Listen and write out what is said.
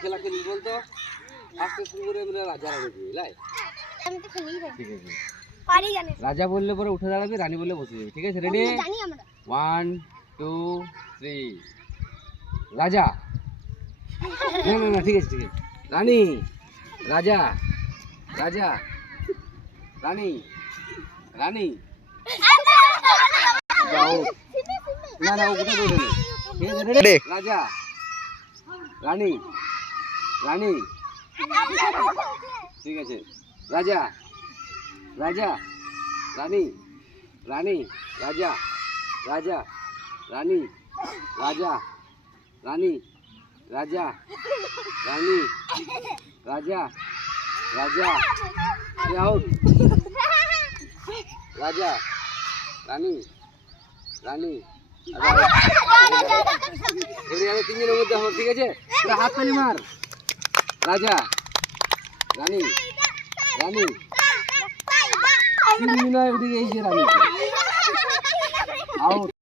খেলা খেলি বলতো আস্তে শুরু করে আমরা রাজা রাজা বুঝলাই আমি তো খেলি রে ঠিক আছে পারি জানে রাজা বললে পরে উঠে দাঁড়াবি রানী বললে বসে যাবি ঠিক আছে রেডি জানি আমরা 1 2 3 রাজা না না না ঠিক আছে রানী রাজা রাজা রানী রানী যাও না না ওটা ধরে নে ঠিক আছে রেডি রাজা রানী রানী ঠিক আছে রাজা রাজা রানী রানী রাজা রাজা রানী রাজা রানী রাজা রানী রাজা রাজা আউট রাজা রানী রানী এবারে আমি তিনজনের মধ্যে হবো ঠিক আছে তোরা হাত তালি মার রাজা রানী রানী তিন নয় ওদিকে এই যে রানী আউট